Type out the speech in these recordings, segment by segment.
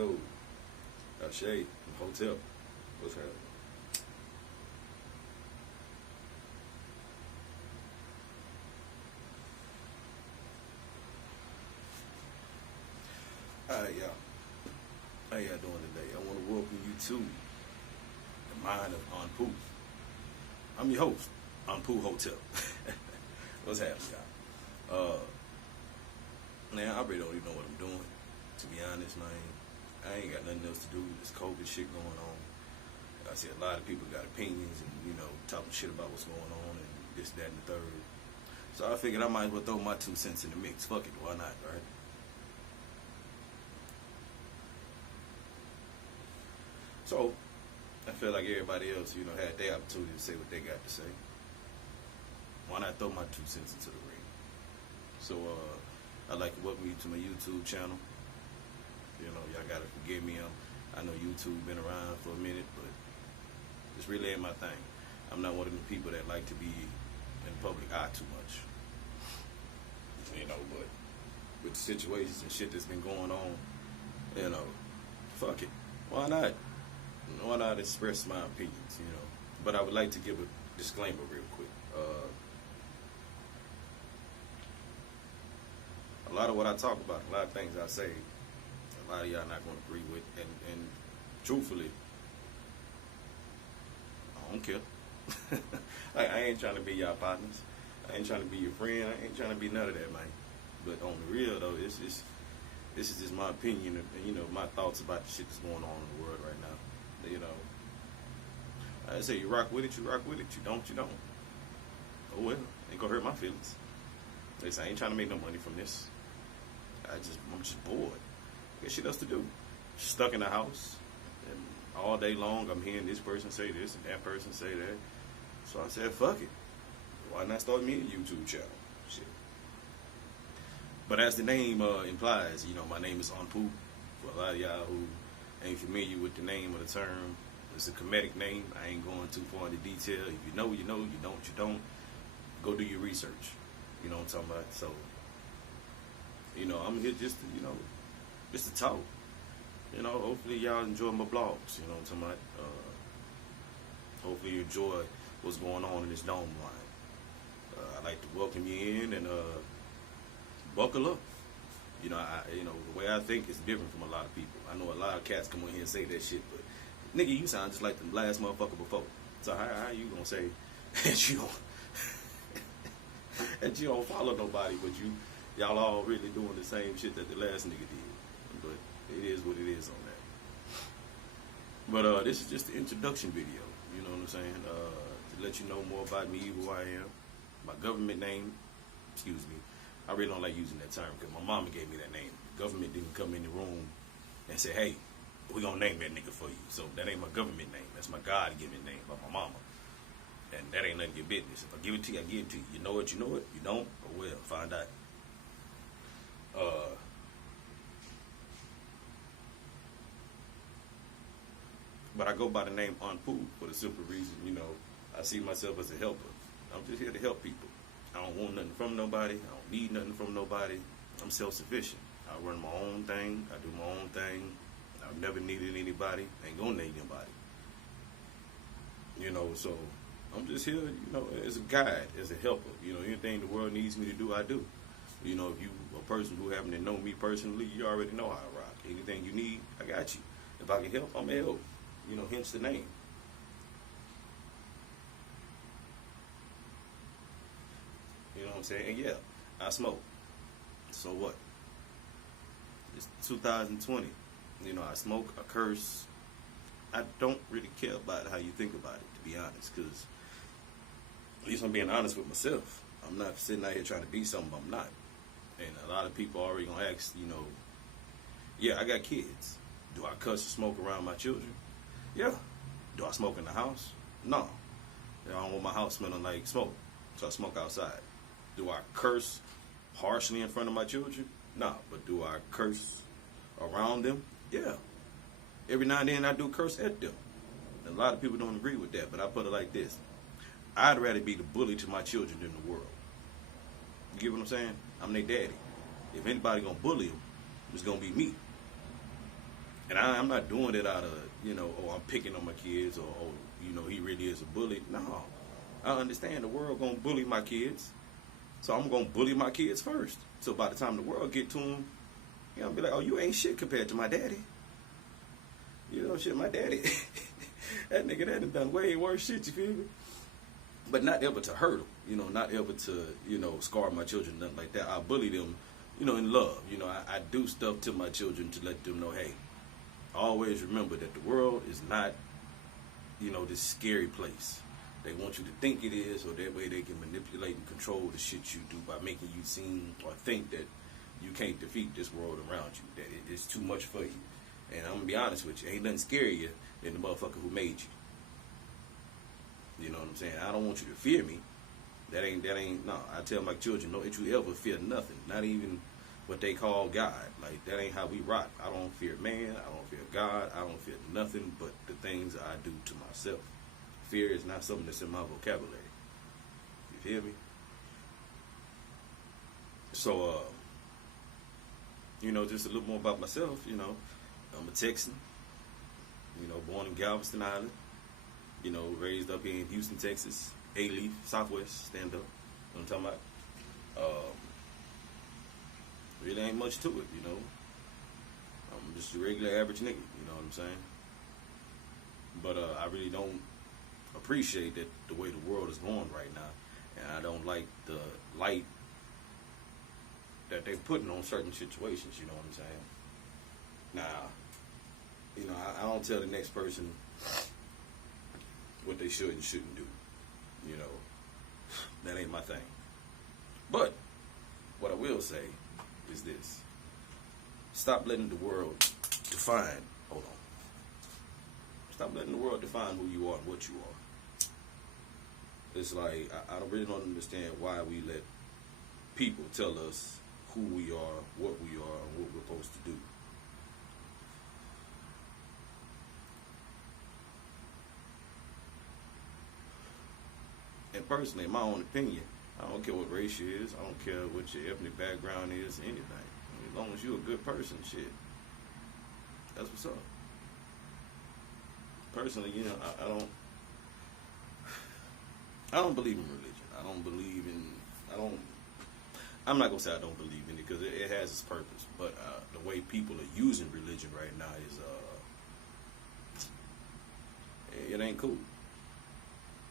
Yo, Shay, hotel. What's happening? Alright, y'all. How y'all doing today? I want to welcome you to the mind of Anpu. I'm your host, Anpu Hotel. What's happening, y'all? Man, I really don't even know what I'm doing. To be honest, man, I ain't got nothing else to do. This COVID shit going on. I see a lot of people got opinions and, talking shit about what's going on and this, that, and the third. So I figured I might as well throw my 2 cents in the mix. Fuck it, why not, right? So, I feel like everybody else, had their opportunity to say what they got to say. Why not throw my 2 cents into the ring? So, I'd like to welcome you to my YouTube channel. Y'all gotta forgive me. I know YouTube been around for a minute, but this really ain't my thing. I'm not one of the people that like to be in the public eye too much. But with the situations and shit that's been going on, fuck it. Why not? Why not express my opinions, But I would like to give a disclaimer real quick. A lot of what I talk about, a lot of things I say, a lot of y'all not going to agree with. And truthfully, I don't care. I ain't trying to be y'all partners. I ain't trying to be your friend. I ain't trying to be none of that, man. But on the real, though, this is just my opinion and, my thoughts about the shit that's going on in the world right now. I say you rock with it, you rock with it. You don't, you don't. Oh well, ain't gonna hurt my feelings. Listen, I ain't trying to make no money from this. I'm just bored. Got shit else to do. Stuck in the house, and all day long I'm hearing this person say this and that person say that. So I said, fuck it. Why not start me a YouTube channel? Shit. But as the name implies, my name is Anpu. For a lot of y'all who ain't familiar with the name of the term, it's a comedic name. I ain't going too far into detail. If you know, you know. You don't, you don't. Go do your research. You know what I'm talking about? So, I'm here just to talk. Hopefully y'all enjoy my blogs. You know what I'm talking about? Hopefully you enjoy what's going on in this dome line. I'd like to welcome you in and buckle up. The way I think is different from a lot of people. I know a lot of cats come on here and say that shit, but nigga, you sound just like the last motherfucker before. So how you gonna say that you don't that you don't follow nobody, but y'all all really doing the same shit that the last nigga did? But it is what it is on that. But this is just the introduction video. You know what I'm saying? To let you know more about me, who I am, my government name. Excuse me. I really don't like using that term because my mama gave me that name. The government didn't come in the room and say, hey, we're going to name that nigga for you. So that ain't my government name. That's my God-given name by my mama. And that ain't none of your business. If I give it to you, I give it to you. You know it, you know it. You don't, oh well, find out. But I go by the name Anpu for the simple reason, I see myself as a helper. I'm just here to help people. I don't want nothing from nobody. I don't need nothing from nobody. I'm self-sufficient. I run my own thing. I do my own thing. I've never needed anybody. Ain't gonna need nobody. So I'm just here, as a guide, as a helper. Anything the world needs me to do, I do. If you a person who happen to know me personally, you already know how I rock. Anything you need, I got you. If I can help, I'm gonna help. Hence the name. You know what I'm saying? And yeah, I smoke. So what? It's 2020. I smoke, I curse. I don't really care about how you think about it, to be honest, because at least I'm being honest with myself. I'm not sitting out here trying to be something I'm not. And a lot of people already gonna ask, yeah, I got kids. Do I cuss or smoke around my children? Yeah. Do I smoke in the house? No. I don't want my house smelling like smoke, so I smoke outside. Do I curse harshly in front of my children? No. But do I curse around them? Yeah. Every now and then I do curse at them. And a lot of people don't agree with that, but I put it like this. I'd rather be the bully to my children than the world. You get what I'm saying? I'm their daddy. If anybody gonna bully them, it's gonna be me. And I'm not doing it out of, oh, I'm picking on my kids, or, oh, he really is a bully. No. I understand the world going to bully my kids. So I'm going to bully my kids first. So by the time the world get to them, I'll be like, oh, you ain't shit compared to my daddy. Shit, my daddy. That nigga that done way worse shit, you feel me? But not ever to hurt them, not ever to, scar my children, nothing like that. I bully them, in love. I do stuff to my children to let them know, hey, always remember that the world is not, this scary place. They want you to think it is, so that way they can manipulate and control the shit you do by making you seem or think that you can't defeat this world around you, that it is too much for you. And I'm going to be honest with you, ain't nothing scarier than the motherfucker who made you. You know what I'm saying? I don't want you to fear me. That ain't, no. I tell my children, don't you ever fear nothing, not even what they call God. Like, that ain't how we rock. I don't fear man, I don't fear God, I don't fear nothing but the things I do to myself. Fear is not something that's in my vocabulary. You feel me? So, just a little more about myself, I'm a Texan, born in Galveston Island, raised up here in Houston, Texas, A-Leaf, Southwest, stand up, you know what I'm talking about? Really ain't much to it, I'm just a regular average nigga, you know what I'm saying? But I really don't appreciate that the way the world is going right now, and I don't like the light that they're putting on certain situations, you know what I'm saying? Now, I don't tell the next person what they should and shouldn't do. That ain't my thing. But what I will say is this. Stop letting the world define, hold on. Stop letting the world define who you are and what you are. It's like, I really don't understand why we let people tell us who we are, what we are, and what we're supposed to do. And personally, in my own opinion, I don't care what race you is, I don't care what your ethnic background is, anything. As long as you're a good person, shit, that's what's up. Personally, I don't believe in religion. I'm not gonna say I don't believe in it, because it has its purpose. But the way people are using religion right now is, it ain't cool.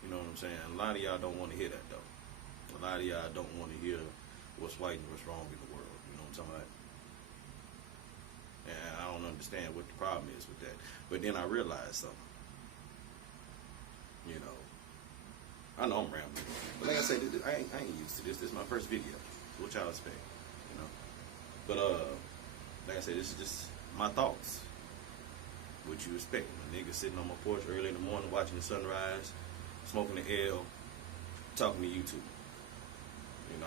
You know what I'm saying? A lot of y'all don't want to hear that, though. A lot of y'all don't want to hear what's right and what's wrong in the world. You know what I'm talking about? And I don't understand what the problem is with that. But then I realized something. I know I'm rambling. But like I said, I ain't used to this. This is my first video. What y'all expect? But like I said, this is just my thoughts. What you expect? A nigga sitting on my porch early in the morning watching the sunrise, smoking the L, talking to YouTube.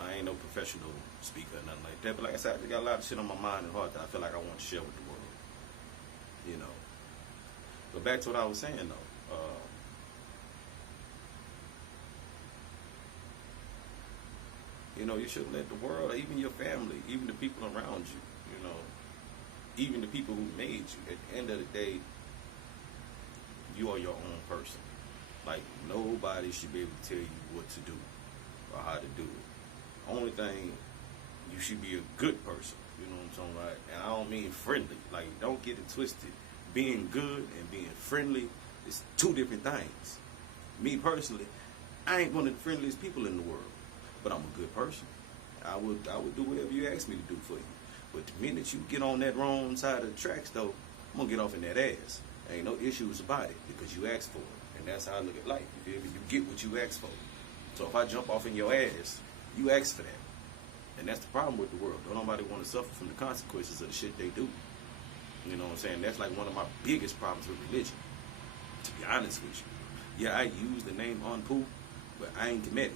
I ain't no professional speaker or nothing like that. But like I said, I got a lot of shit on my mind and heart that I feel like I want to share with the world. But back to what I was saying though. You shouldn't let the world, or even your family, even the people around you, even the people who made you, at the end of the day, you are your own person. Like, nobody should be able to tell you what to do or how to do it. Only thing, you should be a good person, you know what I'm talking about? And I don't mean friendly. Like, don't get it twisted. Being good and being friendly is two different things. Me personally, I ain't one of the friendliest people in the world. But I'm a good person. I would do whatever you ask me to do for you. But the minute you get on that wrong side of the tracks, though, I'm going to get off in that ass. Ain't no issues about it, because you asked for it. And that's how I look at life. You feel me? You get what you asked for. So if I jump off in your ass, you asked for that. And that's the problem with the world. Don't nobody want to suffer from the consequences of the shit they do. You know what I'm saying? That's like one of my biggest problems with religion. To be honest with you. Yeah, I use the name Anpu, but I ain't Kemetic.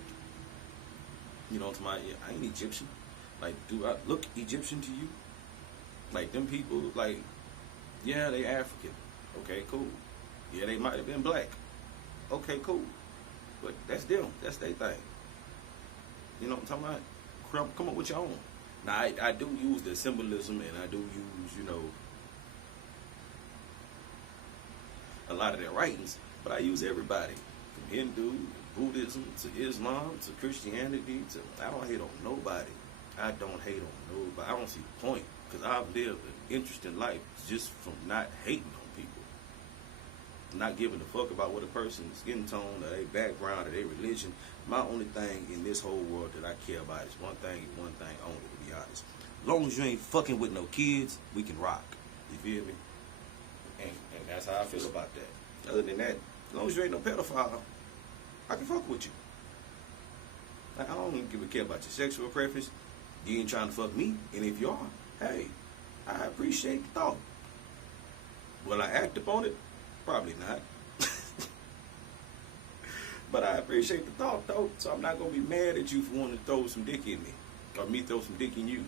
You know, I ain't Egyptian. Like, do I look Egyptian to you? Like, them people, like, yeah, they African. Okay, cool. Yeah, they might have been black. Okay, cool. But that's them. That's their thing. You know what I'm talking about? Come up with your own. Now, I do use the symbolism, and I do use, a lot of their writings, but I use everybody, from Hindu, Buddhism, to Islam, to Christianity, I don't hate on nobody. I don't hate on nobody. I don't see the point, because I've lived an interesting life just from not hating on people. Not giving a fuck about what a person's skin tone or their background or their religion. My only thing in this whole world that I care about is one thing and one thing only, to be honest. As long as you ain't fucking with no kids, we can rock. You feel me? And that's how I feel about that. Other than that, as long as you ain't no pedophile, I can fuck with you. Like, I don't even give a care about your sexual preference. You ain't trying to fuck me. And if you are, hey, I appreciate the thought. Will I act upon it? Probably not. But I appreciate the thought, though. So I'm not going to be mad at you for wanting to throw some dick in me. Or me throw some dick in you.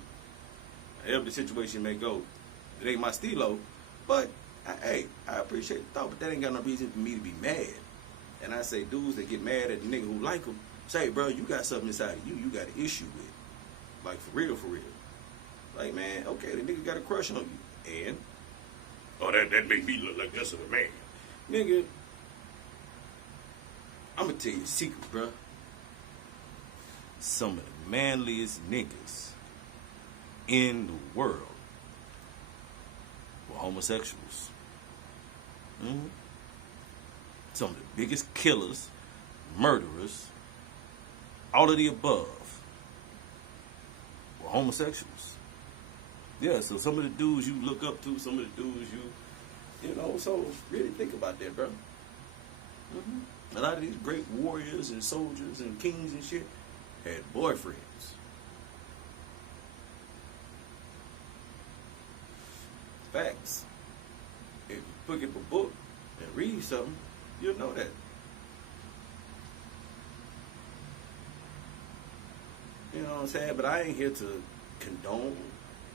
However the situation may go. It ain't my stilo. But, hey, I appreciate the thought. But that ain't got no reason for me to be mad. And I say dudes that get mad at the nigga who like them, say, bro, you got something inside of you got an issue with. Like, for real, for real. Like, man, okay, the nigga got a crush on you. And? Oh, that make me look like less of a man. Nigga, I'm going to tell you a secret, bro. Some of the manliest niggas in the world were homosexuals. Mm-hmm. Some of the biggest killers, murderers, all of the above were homosexuals. Yeah, so some of the dudes you look up to, some of the dudes you know, so really think about that, bro. Mm-hmm. A lot of these great warriors and soldiers and kings and shit had boyfriends. Facts. If you pick up a book and read something, you'll know that. You know what I'm saying? But I ain't here to condone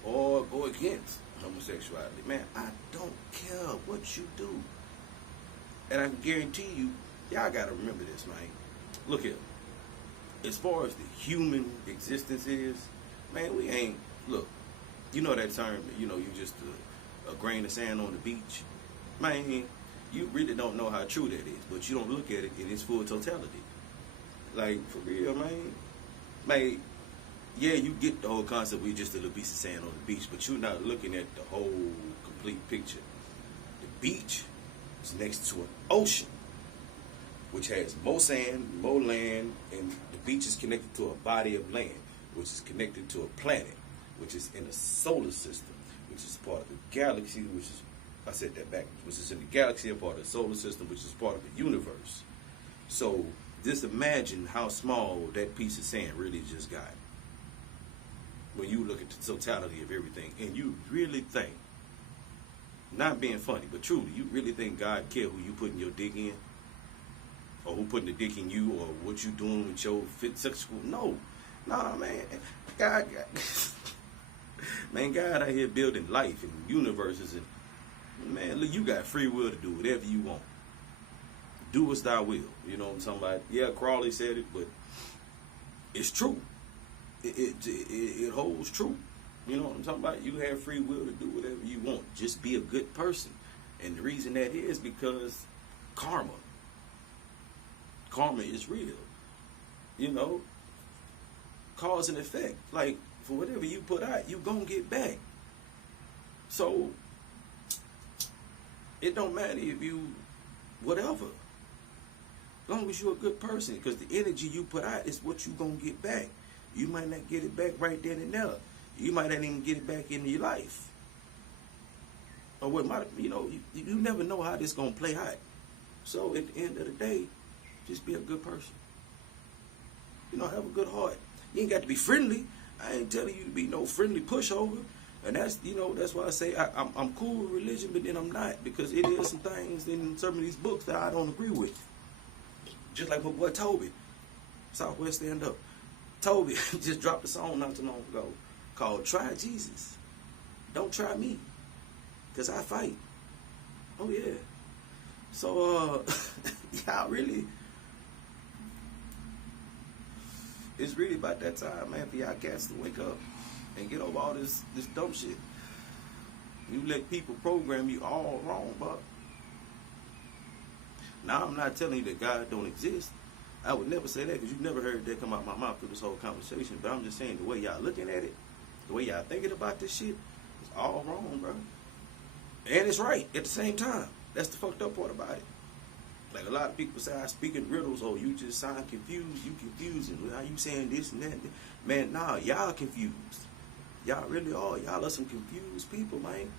or go against homosexuality. Man, I don't care what you do. And I can guarantee you, y'all gotta remember this, man. Look here. As far as the human existence is, man, we ain't, look, you know that term, you know, you just a grain of sand on the beach. Man, you really don't know how true that is, but you don't look at it in its full totality. Like, for real, man. Man, yeah, you get the whole concept, we're just a little piece of sand on the beach, but you're not looking at the whole complete picture. The beach is next to an ocean, which has more sand, more land, and the beach is connected to a body of land, which is connected to a planet, which is in a solar system, which is part of the galaxy, which is, I said that backwards, which is in the galaxy, a part of the solar system, which is part of the universe. So just imagine how small that piece of sand really just got when you look at the totality of everything, and you really think, not being funny, but truly, you really think God care who you putting your dick in? Or who putting the dick in you, or what you doing with your sexual? No. Nah, man. God, man, God out here building life and universes, and man, look, you got free will to do whatever you want. Do as thou will. You know what I'm talking about? Yeah, Crawley said it, but it's true. It holds true. You know what I'm talking about? You have free will to do whatever you want. Just be a good person. And the reason that is because karma. Karma is real. You know? Cause and effect. Like, for whatever you put out, you gonna get back. So, it don't matter if you, whatever. As long as you're a good person. Because the energy you put out is what you gonna get back. You might not get it back right then and there. You might not even get it back in your life. Or what might, you know, you never know how this gonna play out. So at the end of the day, just be a good person. You know, have a good heart. You ain't got to be friendly. I ain't telling you to be no friendly pushover. And that's, you know, that's why I say I'm cool with religion, but then I'm not, because it is some things in some of these books that I don't agree with. Just like my boy Toby, Southwest Stand Up. Toby just dropped a song not too long ago called Try Jesus. Don't try me, because I fight. Oh, yeah. So, y'all really, it's really about that time, man, for y'all cats to wake up and get over all this dumb shit. You let people program you all wrong, but Now, I'm not telling you that God don't exist. I would never say that because you've never heard that come out my mouth through this whole conversation. But I'm just saying the way y'all looking at it, the way y'all thinking about this shit, is all wrong, bro. And it's right at the same time. That's the fucked up part about it. Like a lot of people say, I speak in riddles, or you just sound confused. You confusing. How you saying this and that? Man, nah, y'all confused. Y'all really are. Y'all are some confused people, man.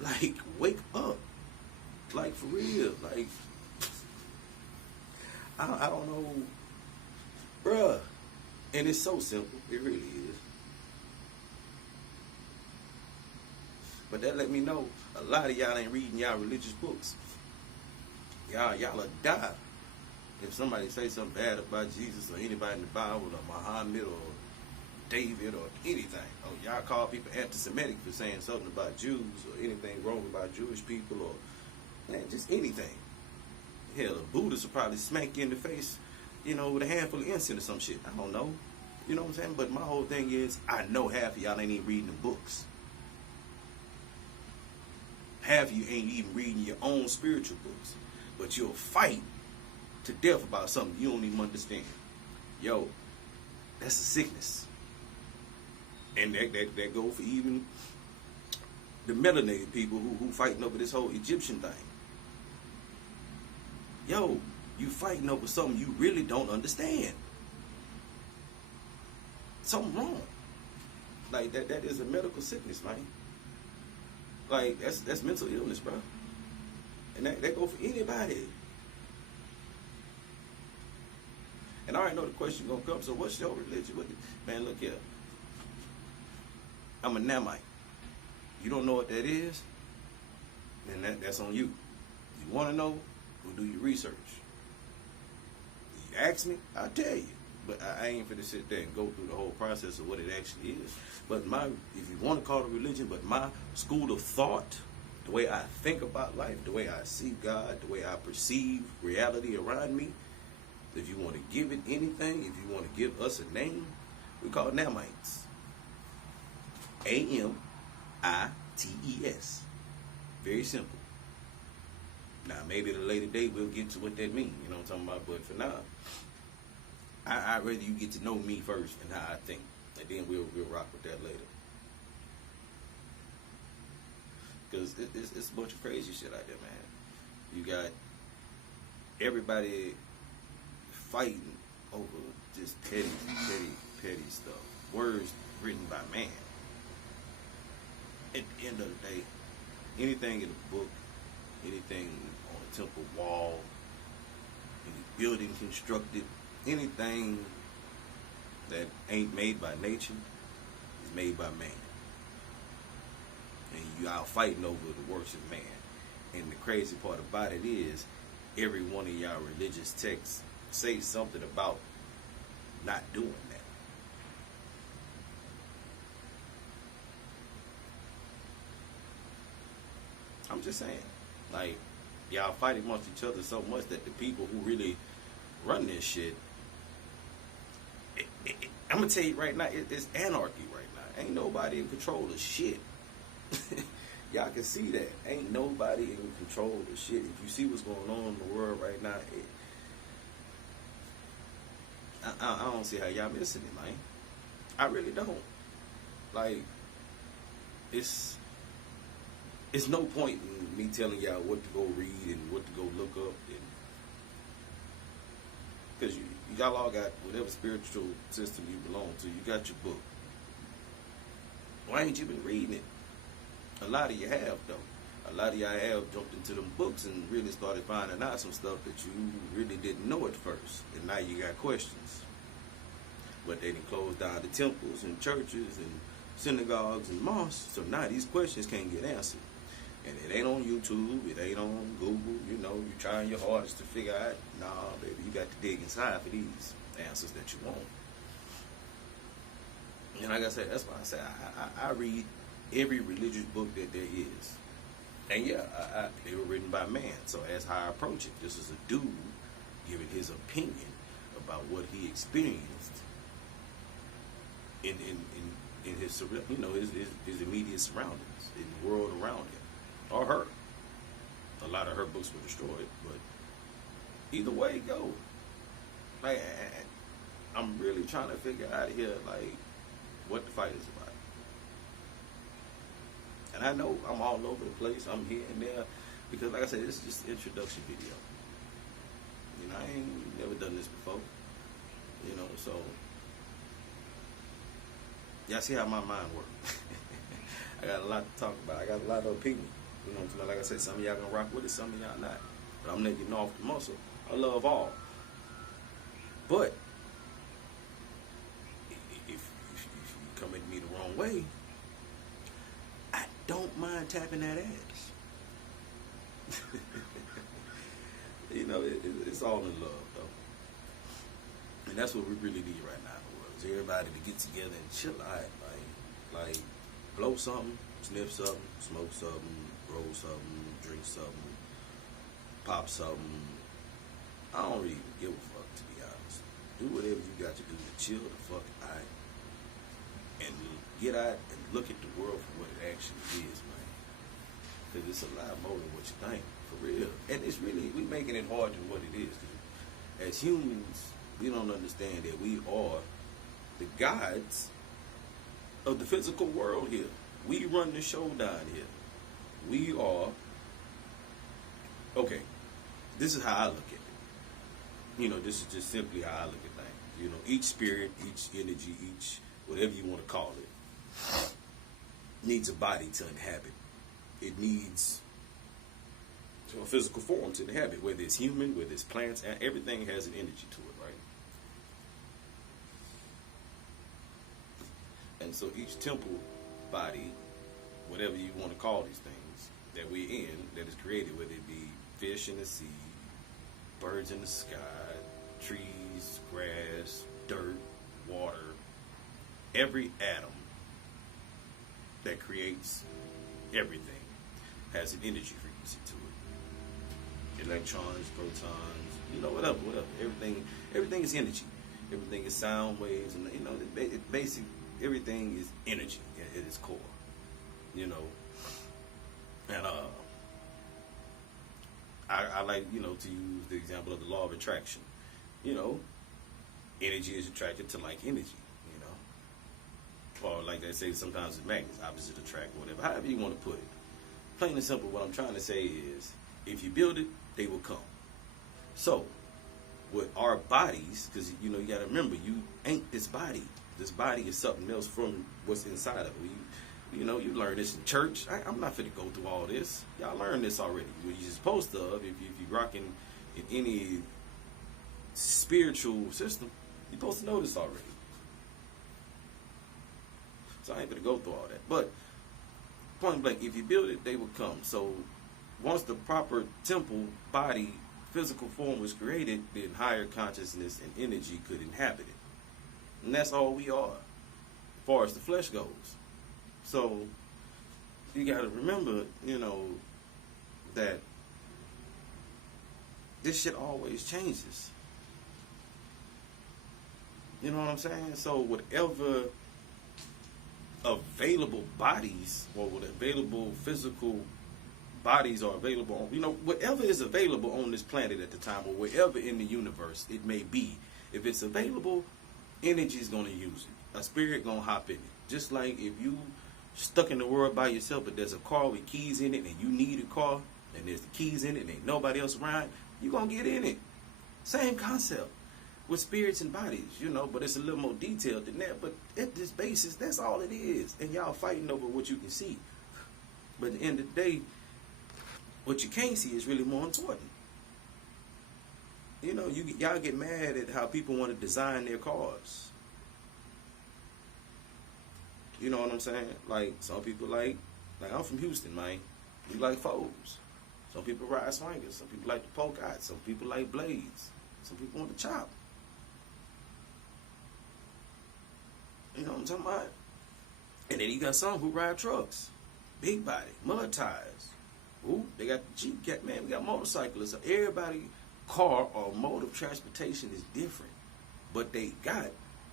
Like, wake up. Like, for real. Like, I don't know. Bruh. And it's so simple. It really is. But that let me know a lot of y'all ain't reading y'all religious books. Y'all will die if somebody say something bad about Jesus or anybody in the Bible or Muhammad or David or anything. Oh, y'all call people anti-Semitic for saying something about Jews or anything wrong about Jewish people or, man, just anything. Hell, a Buddhist will probably smack you in the face, you know, with a handful of incense or some shit. I don't know. You know what I'm saying? But my whole thing is, I know half of y'all ain't even reading the books. Half of you ain't even reading your own spiritual books. But you'll fight to death about something you don't even understand. Yo, that's a sickness. And that go for even the melanated people who fighting over this whole Egyptian thing. Yo, you fighting over something you really don't understand. Something wrong. Like that is a medical sickness, man. Like that's mental illness, bro. And that go for anybody. And I already know the question gonna come. So what's your religion? Man, look here. I'm a Namite. You don't know what that is? Then that's on you. You want to know? Go do your research. You ask me, I'll tell you. But I ain't finna sit there and go through the whole process of what it actually is. But if you want to call it religion, but my school of thought, the way I think about life, the way I see God, the way I perceive reality around me, if you want to give it anything, if you want to give us a name, we call it Namites. Amites. Very simple. Now, maybe at a later date we'll get to what that means. You know what I'm talking about? But for now, I'd rather you get to know me first and how I think. And then we'll rock with that later. Because it's a bunch of crazy shit out there, man. You got everybody fighting over just petty stuff. Words written by man. At the end of the day, anything in the book, anything on a temple wall, any building constructed, anything that ain't made by nature is made by man. And you out fighting over the works of man. And the crazy part about it is, every one of y'all religious texts say something about not doing that. I'm just saying, like, y'all fight amongst each other so much that the people who really run this shit, I'm gonna tell you right now, it's anarchy right now. Ain't nobody in control of shit. Y'all can see that. Ain't nobody in control of shit. If you see what's going on in the world right now, I don't see how y'all missing it, man. I really don't. Like, it's no point in me telling y'all what to go read and what to go look up, because y'all all got whatever spiritual system you belong to. You got your book. Why ain't you been reading it? A lot of you have, though. A lot of y'all have jumped into them books and really started finding out some stuff that you really didn't know at first, and now you got questions. But they didn't close down the temples and churches and synagogues and mosques, so now these questions can't get answered. And it ain't on YouTube, it ain't on Google, you know, you're trying your hardest to figure out. Nah, baby, you got to dig inside for these answers that you want. And like I said, that's why I say I read every religious book that there is. And yeah, they were written by man. So as how I approach it, this is a dude giving his opinion about what he experienced in his, you know, his immediate surroundings, in the world around him, or her. A lot of her books were destroyed, but either way it go. Like, I'm really trying to figure out here, like, what the fight is about. And I know I'm all over the place. I'm here and there because, like I said, this is just an introduction video. You know, I ain't never done this before. You know, so y'all see how my mind works. I got a lot to talk about. I got a lot of opinion. You know what I'm saying? Like I said, some of y'all gonna rock with it, some of y'all not. But I'm not getting off the muscle. I love all. But if you come at me the wrong way, I don't mind tapping that ass. You know, it's all in love, though. And that's what we really need right now in the world. Is everybody to get together and chill out. Like blow something, sniff something, smoke something, roll something, drink something, pop something. I don't really give a fuck, to be honest. Do whatever you got to do to chill the fuck out and get out and look at the world for what it actually is, man. Because it's a lot more than what you think, for real. And it's really, we making it hard than what it is. As humans, we don't understand that we are the gods of the physical world here. We run the show down here. We are, okay, this is how I look at it. You know, this is just simply how I look at things. You know, each spirit, each energy, each whatever you want to call it, needs a body to inhabit. It needs a physical form to inhabit, whether it's human, whether it's plants, and everything has an energy to it, right? And so each temple body, whatever you want to call these things that we're in, that is created, whether it be fish in the sea, birds in the sky, trees, grass, dirt, water, every atom that creates everything has an energy frequency to it. Electrons, protons, you know, whatever. Everything is energy. Everything is sound waves, and you know, basic everything is energy at its core. You know, and I like, you know, to use the example of the law of attraction. You know, energy is attracted to like energy. You know, or like they say sometimes it's magnets, opposite attract, whatever. However you want to put it. Plain and simple, what I'm trying to say is, if you build it, they will come. So, with our bodies, because you know you got to remember, you ain't this body. This body is something else from what's inside of it. You know, you learn this in church. I'm not finna go through all this. Y'all learned this already. What you're supposed to, if you're rocking in any spiritual system, you're supposed to know this already. So I ain't gonna go through all that. But point blank, if you build it, they will come. So once the proper temple, body, physical form was created, then higher consciousness and energy could inhabit it. And that's all we are, as far as the flesh goes. So you got to remember, you know, that this shit always changes. You know what I'm saying? So whatever available bodies or what available physical bodies are available on, you know, whatever is available on this planet at the time or wherever in the universe it may be, if it's available, energy is going to use it. A spirit going to hop in it. Just like if you stuck in the world by yourself, but there's a car with keys in it and you need a car and there's the keys in it and ain't nobody else around, you're going to get in it. Same concept with spirits and bodies, you know, but it's a little more detailed than that. But at this basis, that's all it is. And y'all fighting over what you can see. But at the end of the day, what you can't see is really more important. You know, y'all get mad at how people want to design their cars. You know what I'm saying? Like, some people like I'm from Houston, man. We like foes. Some people ride swingers. Some people like the poke out. Some people like blades. Some people want to chop. You know what I'm talking about? And then you got some who ride trucks. Big body, mud tires. Ooh, they got the Jeep, man, we got motorcyclists. So everybody, car or mode of transportation is different. But they got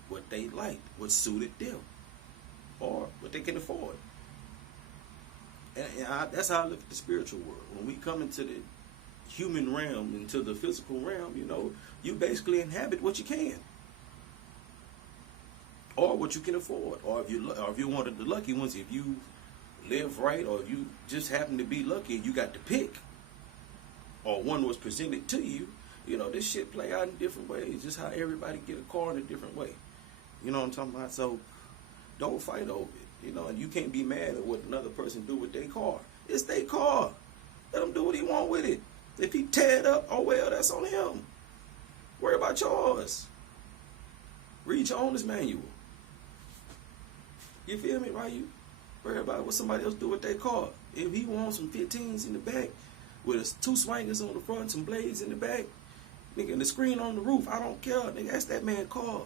what they like, what suited them, or what they can afford. And that's how I look at the spiritual world. When we come into human realm into the physical realm, you basically inhabit what you can, or what you can afford, or if you're one of the lucky ones, if you live right, or if you just happen to be lucky and you got to pick, or one was presented to you. This shit play out in different ways, just how everybody get a car in a different way. You know what I'm talking about? So don't fight over it, and you can't be mad at what another person do with their car. It's their car. Let him do what he want with it. If he tear it up, oh well, that's on him. Worry about yours. Read your owner's manual. You feel me, right? You worry about what somebody else do with their car. If he wants some 15s in the back, with 2 swingers on the front, some blades in the back, nigga, and the screen on the roof, I don't care. Nigga, that's that man's car.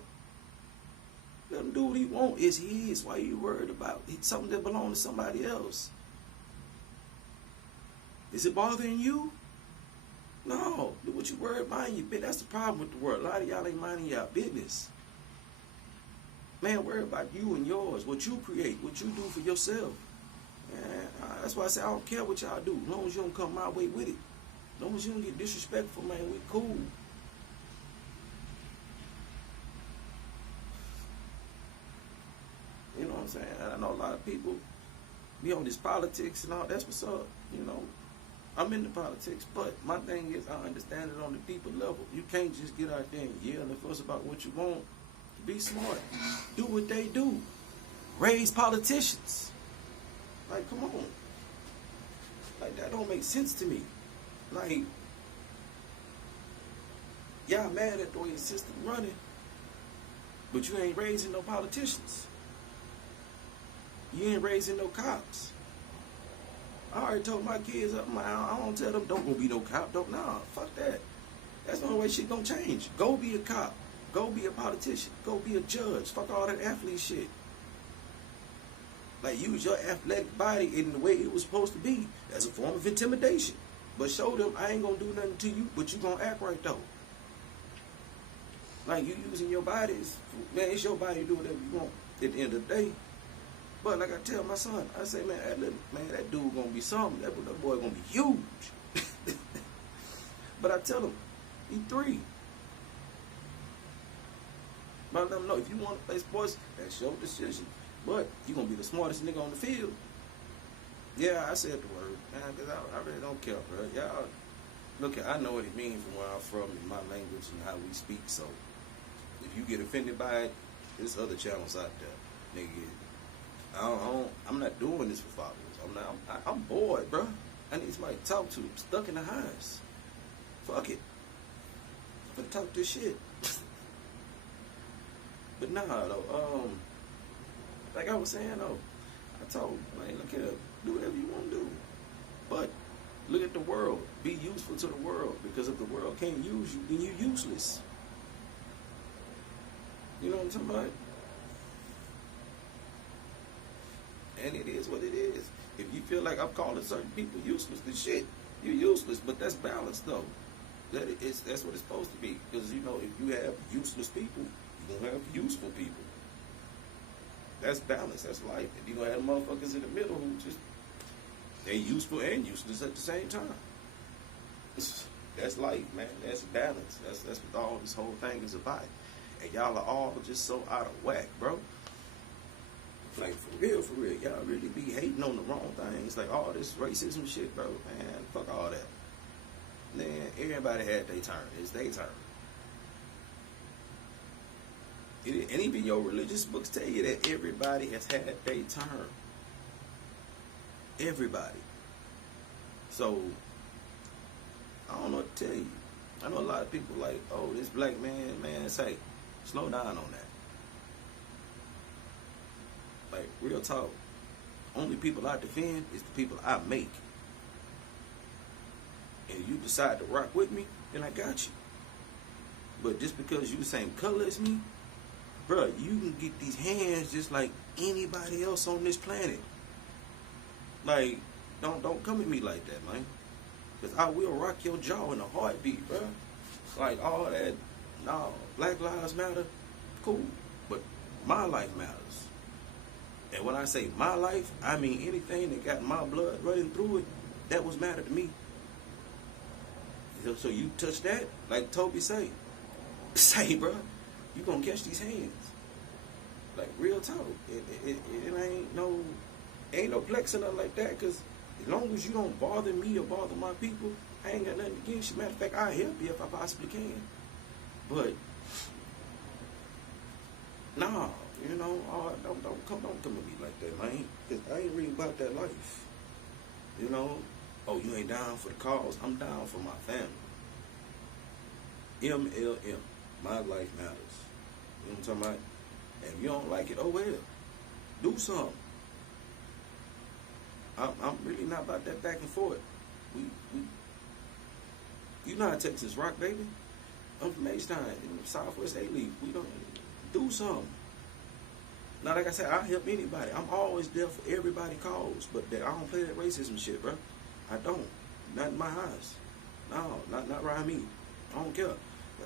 Let him do what he want. It's his. Why you worried about something that belongs to somebody else? Is it bothering you? No. Do what you worry about. That's the problem with the world. A lot of y'all ain't minding y'all business. Man, worry about you and yours, what you create, what you do for yourself. Man, that's why I say I don't care what y'all do, as long as you don't come my way with it. As long as you don't get disrespectful, man, we cool. You know what I'm saying? I know a lot of people be on this politics and all. That's what's up. I'm into politics, but my thing is I understand it on the deeper level. You can't just get out there and yell and fuss about what you want. Be smart. Do what they do. Raise politicians. Like, come on. Like, that don't make sense to me. Like, y'all mad at the way the system running, but you ain't raising no politicians. You ain't raising no cops. I already told my kids, I don't tell them, don't go be no cop. Nah, fuck that. That's the only way shit gonna change. Go be a cop. Go be a politician. Go be a judge. Fuck all that athlete shit. Like, use your athletic body in the way it was supposed to be as a form of intimidation. But show them I ain't gonna do nothing to you, but you gonna act right though. Like, you using your body, man, it's your body to do whatever you want at the end of the day. But like I tell my son, I say, man, that dude gonna be something. That boy gonna be huge. But I tell him, he 3. But I let him know, if you want to play sports, that's your decision. But you gonna be the smartest nigga on the field. Yeah, I said the word, man, because I really don't care, bro. Y'all, look, I know what it means from where I'm from and my language and how we speak. So if you get offended by it, there's other channels out there, nigga. I'm not doing this for followers. I'm bored, bro. I need somebody to talk to. I'm stuck in the house. Fuck it. I'm gonna talk this shit. But nah, though. Like I was saying, though, I told, man, look here, do whatever you want to do. But look at the world. Be useful to the world. Because if the world can't use you, then you're useless. You know what I'm talking about? And it is what it is. If you feel like I'm calling certain people useless, then shit, you're useless. But that's balance, though. That's what it's supposed to be. Because, if you have useless people, you're going to have useful people. That's balance. That's life. And you're going to have motherfuckers in the middle who just, they're useful and useless at the same time. That's life, man. That's balance. That's what all this whole thing is about. And y'all are all just so out of whack, bro. Like, for real, y'all really be hating on the wrong things. Like, all this racism shit, bro, man, fuck all that. Man, everybody had their turn. It's their turn. And even your religious books tell you that everybody has had their turn. Everybody. So, I don't know what to tell you. I know a lot of people like, oh, this black man, say, slow down on that. Like, real talk, only people I defend is the people I make. And you decide to rock with me, then I got you. But just because you the same color as me, bro, you can get these hands just like anybody else on this planet. Like, don't come at me like that, man. Because I will rock your jaw in a heartbeat, bro. Like, all that, no, Black Lives Matter, cool. But my life matters. And when I say my life, I mean anything that got my blood running through it, that was matter to me. So you touch that, like Toby say, bro, you gonna catch these hands. Like real talk. It ain't no flexing up like that. Cause as long as you don't bother me or bother my people, I ain't got nothing against you. Matter of fact, I'll help you if I possibly can. But nah, don't come at me like that, man. Cause I ain't really about that life. Oh, you ain't down for the cause. I'm down for my family. MLM, my life matters. You know what I'm talking about? And if you don't like it, oh well, do something. I'm really not about that back and forth. We you know how Texas rock, baby. I'm from H-Town, Southwest A-Leaf. We don't do something. Now, like I said, I help anybody. I'm always there for everybody calls, but I don't play that racism shit, bro. I don't. Not in my eyes. No, not around me. I don't care.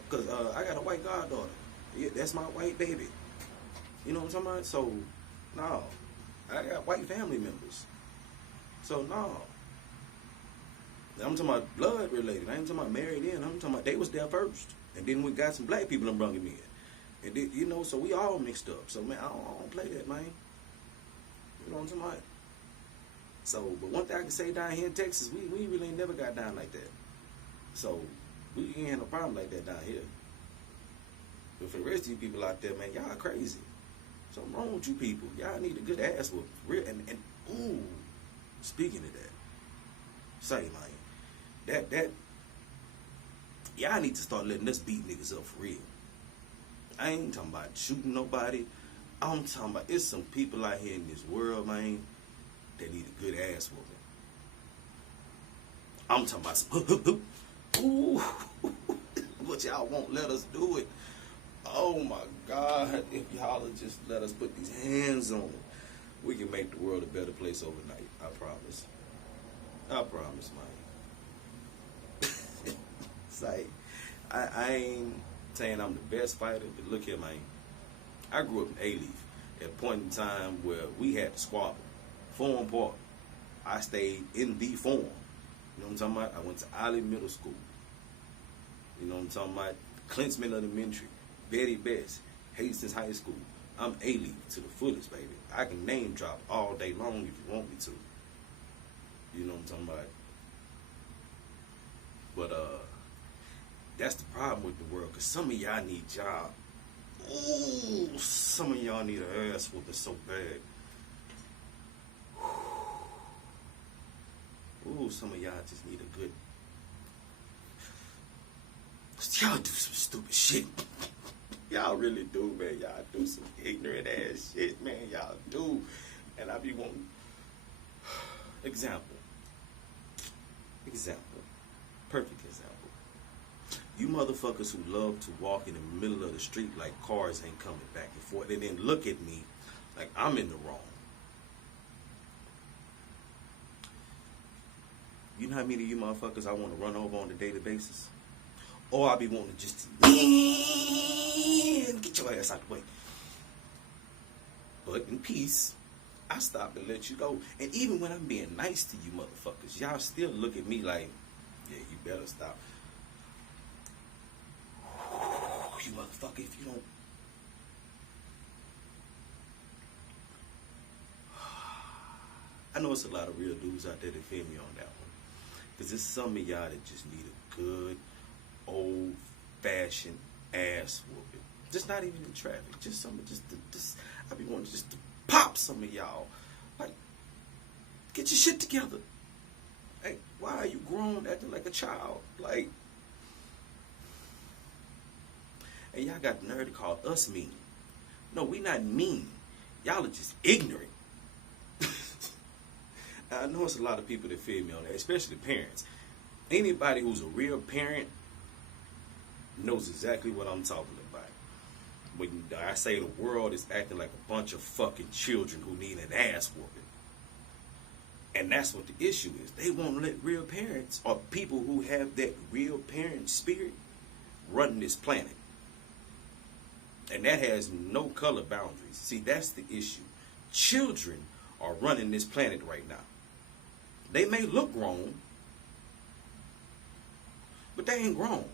Because I got a white goddaughter. Yeah, that's my white baby. You know what I'm talking about? So, no. I got white family members. So, no. I'm talking about blood related. I ain't talking about married in. I'm talking about they was there first. And then we got some black people and brung him in. And then, so we all mixed up. So, man, I don't play that, man. You know what I'm talking about? So, but one thing I can say down here in Texas, we really ain't never got down like that. So, we ain't have no problem like that down here. But for the rest of you people out there, man, y'all crazy. Something wrong with you people. Y'all need a good ass whoop. Real, and ooh, speaking of that, say, man, that y'all need to start letting us beat niggas up for real. I ain't talking about shooting nobody. I'm talking about it's some people out here in this world, man, that need a good ass whooping. I'm talking about some ooh, but y'all won't let us do it. Oh my God, if y'all would just let us put these hands on it, we can make the world a better place overnight. I promise. I promise, man. It's like, I ain't saying I'm the best fighter, but look here, man. I grew up in A-Leaf at a point in time where we had to squabble. Foreign Park. I stayed in the Forum. You know what I'm talking about? I went to Island Middle School. You know what I'm talking about? Clintsman Elementary. Betty Best. Hastings High School. I'm A-Leaf to the fullest, baby. I can name drop all day long if you want me to. You know what I'm talking about? But, that's the problem with the world, because some of y'all need job. Ooh, some of y'all need an ass whooping so bad. Ooh, some of y'all just need a good... Y'all do some stupid shit. Y'all really do, man. Y'all do some ignorant ass shit, man. Y'all do. And I be wanting... Example. Perfect example. You motherfuckers who love to walk in the middle of the street like cars ain't coming back and forth, and then look at me like I'm in the wrong. You know how many of you motherfuckers I want to run over on a daily basis? Or I be wanting to just get your ass out the way. But in peace, I stop and let you go. And even when I'm being nice to you motherfuckers, y'all still look at me like, yeah, you better stop. You motherfucker, if you don't... I know it's a lot of real dudes out there that feel me on that one. Because there's some of y'all that just need a good, old-fashioned ass whooping. Just not even in traffic. Just some, just I be wanting just to pop some of y'all. Like, get your shit together. Hey, why are you grown acting like a child? Like... And y'all got the nerve to call us mean. No, we not mean. Y'all are just ignorant. I know it's a lot of people that feel me on that, especially parents. Anybody who's a real parent knows exactly what I'm talking about. When I say the world is acting like a bunch of fucking children who need an ass whooping. And that's what the issue is. They won't let real parents or people who have that real parent spirit run this planet. And that has no color boundaries. See, that's the issue. Children are running this planet right now. They may look grown, but they ain't grown.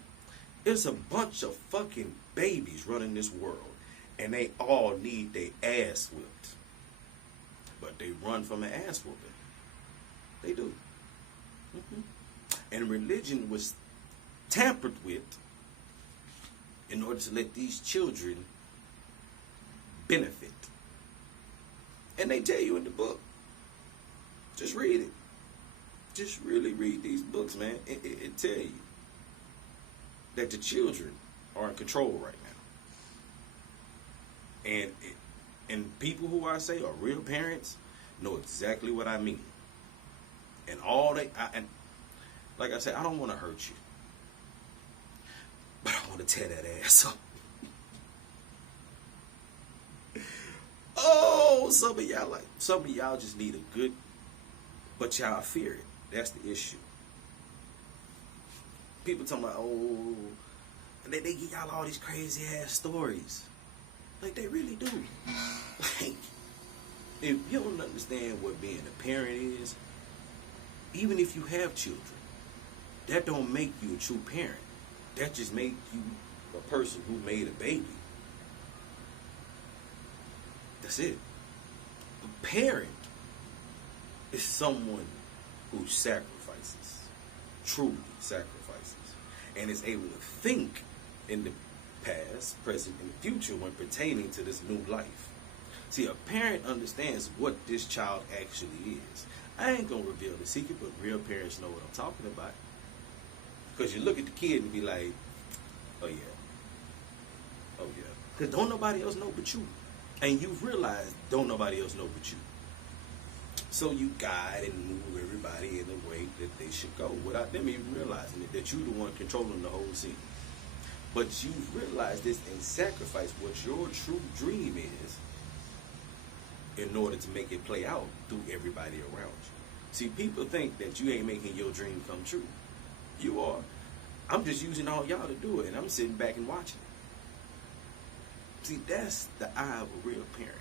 It's a bunch of fucking babies running this world, and they all need their ass whipped. But they run from an ass whooping. They do. And religion was tampered with in order to let these children benefit. And they tell you in the book, just read it. Just really read these books, man. It tell you that the children are in control right now. And people who I say are real parents know exactly what I mean. And and like I said, I don't want to hurt you, but I want to tear that ass up. Oh, some of y'all just need a good, but y'all fear it. That's the issue. People talking about, oh, they give y'all all these crazy ass stories. Like, they really do. Like, if you don't understand what being a parent is, even if you have children, that don't make you a true parent. That just make you a person who made a baby. That's it. A parent is someone who sacrifices, truly sacrifices, and is able to think in the past, present, and future when pertaining to this new life. See, a parent understands what this child actually is. I ain't gonna reveal the secret, but real parents know what I'm talking about. Because you look at the kid and be like, oh yeah. Oh yeah. Because don't nobody else know but you. And you've realized don't nobody else know but you. So you guide and move everybody in the way that they should go without them even realizing it, that you're the one controlling the whole scene. But you've realized this and sacrificed what your true dream is in order to make it play out through everybody around you. See, people think that you ain't making your dream come true. You are. I'm just using all y'all to do it, and I'm sitting back and watching it. See, that's the eye of a real parent.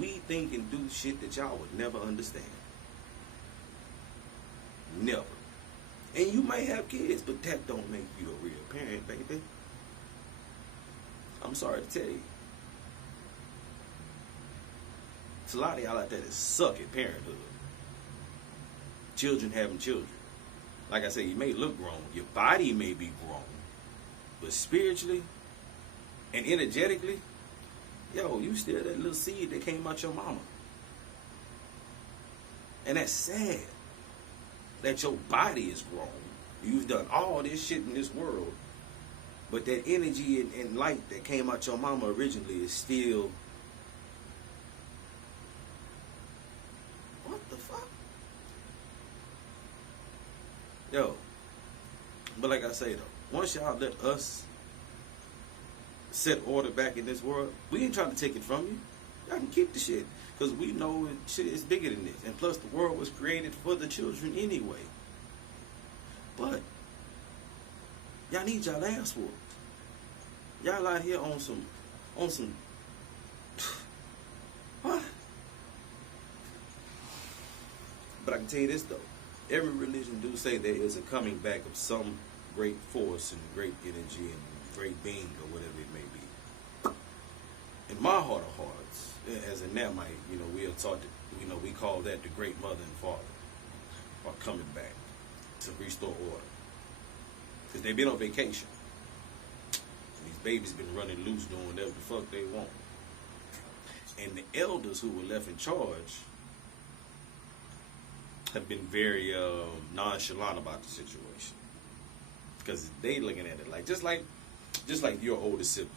We think and do shit that y'all would never understand. Never. And you might have kids, but that don't make you a real parent, baby. I'm sorry to tell you. It's a lot of y'all out there that suck at parenthood. Children having children. Like I said, you may look grown. Your body may be grown. But spiritually and energetically, yo, you still that little seed that came out your mama. And that's sad. That your body is grown. You've done all this shit in this world. But that energy and light that came out your mama originally is still... What the fuck? Yo. But like I say though, once y'all let us set order back in this world, we ain't trying to take it from you. Y'all can keep the shit. Because we know shit is bigger than this. And plus the world was created for the children anyway. But y'all need y'all ass whooped. Y'all out here on some what? But I can tell you this though. Every religion do say there is a coming back of some great force and great energy and great being or whatever it may be. In my heart of hearts, as a Namite, we are taught that, we call that the great mother and father are coming back to restore order. Because they've been on vacation. And these babies been running loose doing whatever the fuck they want. And the elders who were left in charge have been very nonchalant about the situation. Because they looking at it like just like your older sibling.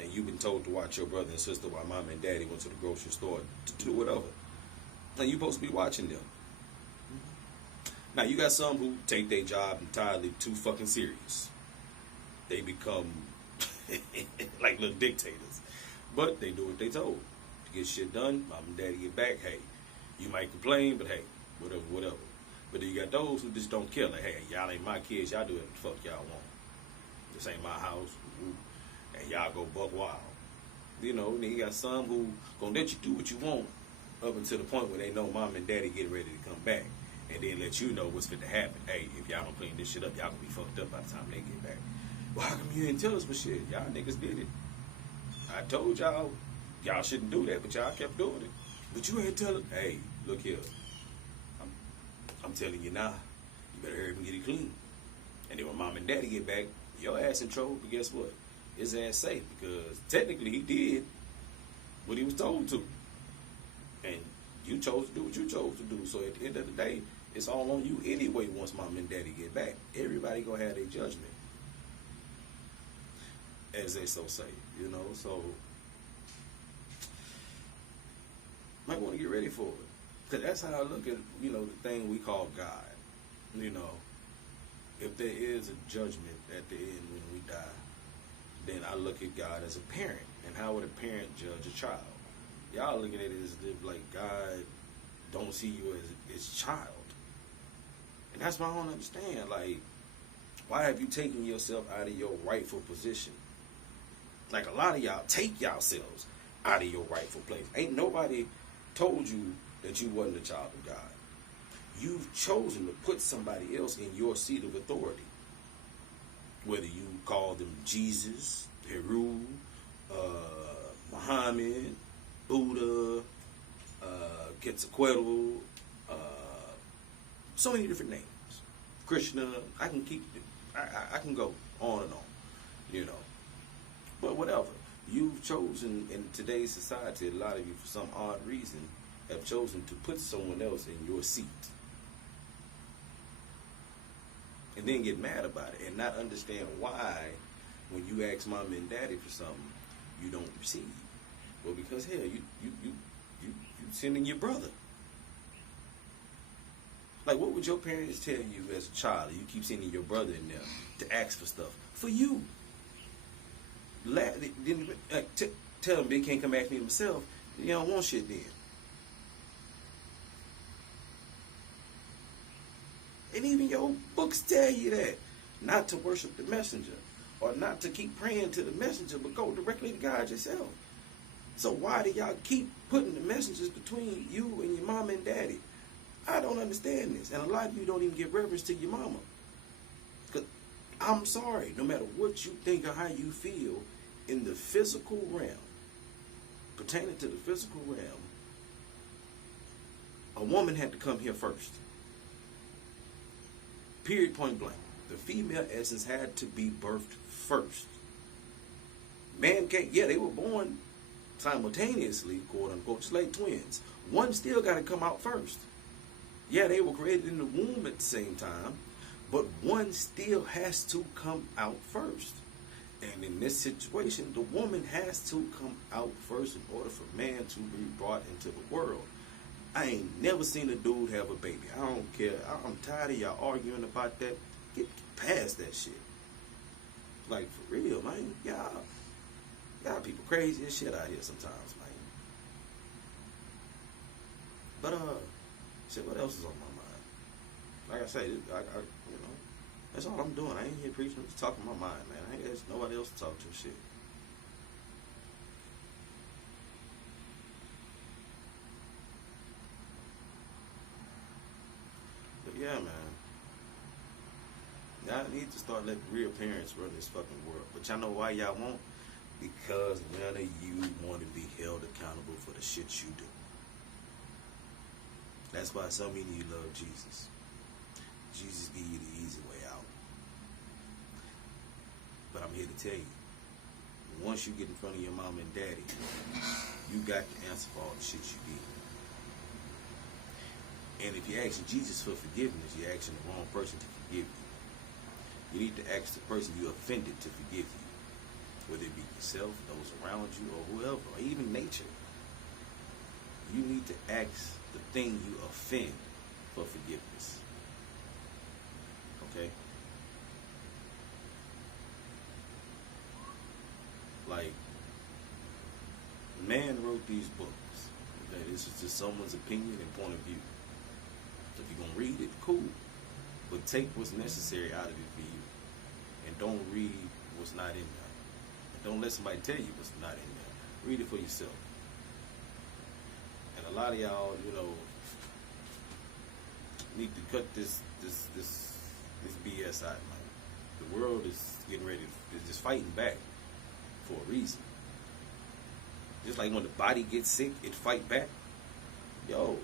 And you've been told to watch your brother and sister while mom and daddy went to the grocery store to do whatever. And you're supposed to be watching them. Now, you got some who take their job entirely too fucking serious. They become like little dictators. But they do what they told. To get shit done, mom and daddy get back, hey, you might complain, but hey, whatever. But then you got those who just don't care. Like, hey, y'all ain't my kids, y'all do what the fuck y'all want. This ain't my house. And y'all go buck wild. Then you got some who gonna let you do what you want up until the point where they know mom and daddy getting ready to come back. and then let you know what's fit to happen. Hey, if y'all don't clean this shit up, y'all gonna be fucked up by the time they get back. Well, how come you didn't tell us for shit? Y'all niggas did it. I told y'all shouldn't do that, but y'all kept doing it. But you ain't telling. Hey, look here. I'm telling you now. You better hurry up and get it clean. And then when mom and daddy get back, your ass in trouble. But guess what? His ass safe because technically he did what he was told to, and you chose to do what you chose to do. So at the end of the day, it's all on you anyway. Once mom and daddy get back, everybody gonna have their judgment, as they so say. You know, so might want to get ready for it. Because that's how I look at, the thing we call God. If there is a judgment at the end when we die, then I look at God as a parent. And how would a parent judge a child? Y'all looking at it as if, like, God don't see you as his child. And that's what I don't understand. Like, why have you taken yourself out of your rightful position? Like, a lot of y'all take yourselves out of your rightful place. Ain't nobody told you that you wasn't a child of God. You've chosen to put somebody else in your seat of authority. Whether you call them Jesus, Heru, Muhammad, Buddha, Quetzalcoatl, so many different names. Krishna, I can go on and on, But whatever. You've chosen, in today's society, a lot of you, for some odd reason, have chosen to put someone else in your seat. And then get mad about it and not understand why, when you ask mom and daddy for something, you don't receive. Well, because hell, you sending your brother. Like, what would your parents tell you as a child? You keep sending your brother in there to ask for stuff for you. Tell them they can't come ask me themselves. You don't want shit then. And even your books tell you that. Not to worship the messenger. Or not to keep praying to the messenger, but go directly to God yourself. So why do y'all keep putting the messengers between you and your mom and daddy? I don't understand this. And a lot of you don't even give reverence to your mama. Because I'm sorry, no matter what you think or how you feel, in the physical realm, pertaining to the physical realm, a woman had to come here first. Period, point blank. The female essence had to be birthed first. Man can't, they were born simultaneously, quote unquote, just like twins. One still got to come out first. Yeah, they were created in the womb at the same time, but one still has to come out first. And in this situation, the woman has to come out first in order for man to be brought into the world. I ain't never seen a dude have a baby. I don't care. I'm tired of y'all arguing about that. Get past that shit. Like, for real, man. Y'all people crazy as shit out here sometimes, man. But, shit, what else is on my mind? Like I say, that's all I'm doing. I ain't here preaching. I'm just talking my mind, man. I ain't there's nobody else to talk to, shit. But yeah, man. Y'all need to start letting real parents run this fucking world. But y'all know why y'all won't? Because none of you want to be held accountable for the shit you do. That's why so many of you love Jesus. Jesus give you the easy way out. But I'm here to tell you, once you get in front of your mom and daddy, you got to answer for all the shit you did. And if you're asking Jesus for forgiveness, you're asking the wrong person to forgive you. You need to ask the person you offended to forgive you. Whether it be yourself, those around you, or whoever, or even nature. You need to ask the thing you offend for forgiveness. Okay? Like, man wrote these books. Okay? This is just someone's opinion and point of view. So if you're going to read it, cool. But take what's necessary out of it for you. And don't read what's not in there. And don't let somebody tell you what's not in there. Read it for yourself. And a lot of y'all, need to cut this BS out, man. The world is getting ready, is just fighting back for a reason. Just like when the body gets sick, it fight back. Yo,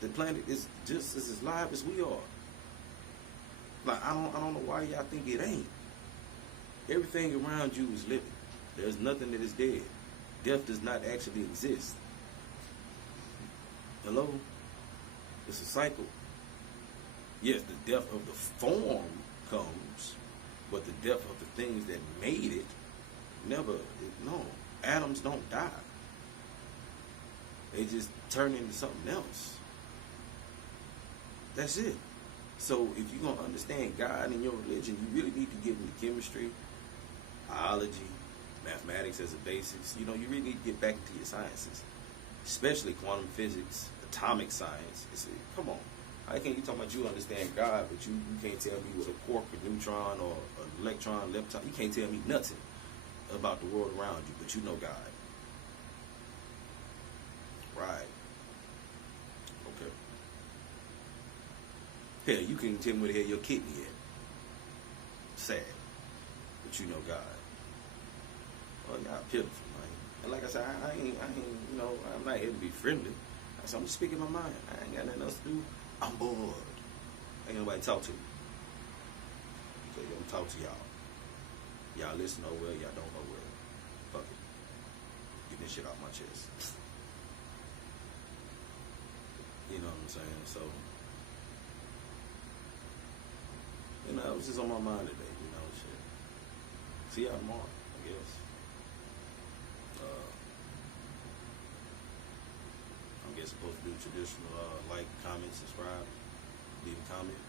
the planet is just as live as we are. Like I don't know why y'all think it ain't. Everything around you is living. There's nothing that is dead. Death does not actually exist. Hello? It's a cycle. Yes, the death of the form comes, but the death of the things that made it never. No, atoms don't die. They just turn into something else. That's it. So if you're gonna understand God and your religion, you really need to get into chemistry, biology, mathematics as a basics. You really need to get back into your sciences, especially quantum physics, atomic science. Come on. How can you talk about you understand God, but you can't tell me what a quark, a neutron, or an electron, lepton? You can't tell me nothing about the world around you, but you know God. Right. Okay. Hell, you can't tell me where the hell your kidney is. Sad. But you know God. Well, y'all pitiful, man. And like I said, I ain't, I'm not here to be friendly. I'm just speaking my mind. I ain't got nothing else to do. I'm bored. Ain't nobody talk to me. So I'm talk to y'all. Y'all listen oh well, y'all don't know well. Fuck it. Get this shit off my chest. You know what I'm saying? So, it was just on my mind today, shit. See y'all tomorrow, I guess. I guess supposed to do traditional like, comment, subscribe, leave a comment.